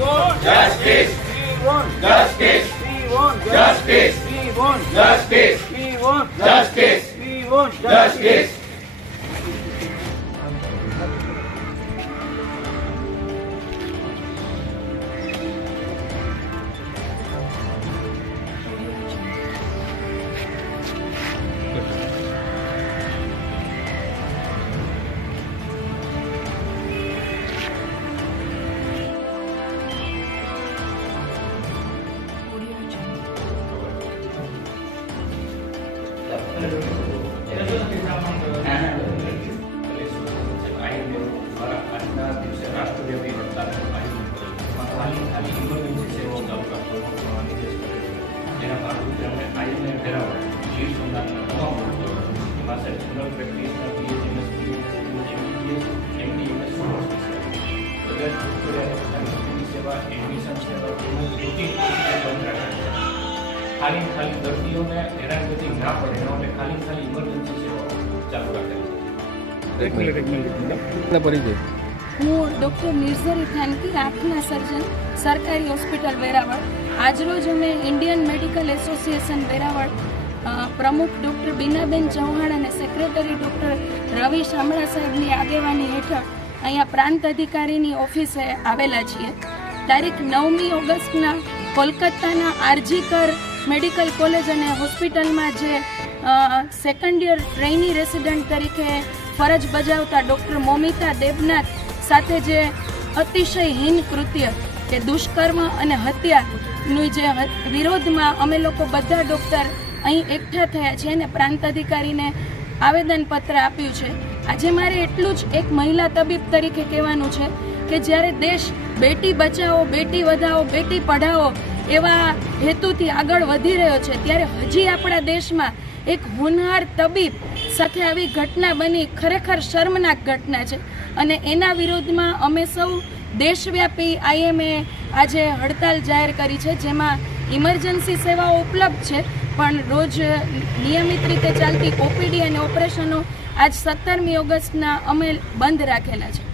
want justice. We want justice. We want justice. We want justice. We want justice. We want justice. રાષ્ટ્રવ્યાપી હડતાલનું આયોજન કર્યું. ખાલી emergency સેવાઓ ચાલુ રાખવામાં નિર્દેશ કર્યો. તેના ભાગરૂપે અમે આઈએમએ ફેરાવળ ગીર સોમનાથના તમામ હોસ્પિટલો પાસે જનરલ પ્રેક્ટિસના બીએચએમએસ, એમબીબીએસ, એમડીએમએસ બધા પોતાની સેવા, એડમિશન સેવા રૂટીન બંધ રાખે છે. ખાલી દર્દીઓને હેરાનગતિ ના પડે એના માટે ખાલી ઇમરજન્સી સેવાઓ ચાલુ રાખે છે. એક મિનિટ પરિચય. હું ડૉક્ટર નિર્ઝરી ખાનકી, આંખના સર્જન, સરકારી હોસ્પિટલ વેરાવળ. આજરોજ અમે ઇન્ડિયન મેડિકલ એસોસિએશન વેરાવળ પ્રમુખ ડૉક્ટર બીનાબેન ચૌહાણ અને સેક્રેટરી ડૉક્ટર રવિ શામળા સાહેબની આગેવાની હેઠળ અહીંયા પ્રાંત અધિકારીની ઓફિસે આવેલા છીએ. તારીખ 9મી ઓગસ્ટના કોલકાતાના આરજીકર મેડિકલ કોલેજ અને હોસ્પિટલમાં જે સેકન્ડ યર ટ્રેઇની રેસિડન્ટ તરીકે ફરજ બજાવતા ડૉક્ટર મોમિતા દેબનાથ સાથે જે અતિશય હીન કૃત્ય કે દુષ્કર્મ અને હત્યાનું જે વિરોધમાં અમે લોકો બધા ડૉક્ટર અહીં એકઠા થયા છે અને પ્રાંત અધિકારીને આવેદનપત્ર આપ્યું છે. આજે મારે એટલું જ એક મહિલા તબીબ તરીકે કહેવાનું છે કે જ્યારે દેશ બેટી બચાવો, બેટી વધાવો, બેટી પઢાઓ એવા હેતુથી આગળ વધી રહ્યો છે, ત્યારે હજી આપણા દેશમાં એક હોનહાર તબીબ સાથે આવી ઘટના બની ખરેખર શર્મનાક ઘટના છે. અને એના વિરોધમાં અમે સૌ દેશવ્યાપી આઈએમએ આજે હડતાલ જાહેર કરી છે, જેમાં ઇમરજન્સી સેવાઓ ઉપલબ્ધ છે પણ રોજ નિયમિત રીતે ચાલતી ઓપીડી અને ઓપરેશનો આજ 17મી ઓગસ્ટના અમે બંધ રાખેલા છે.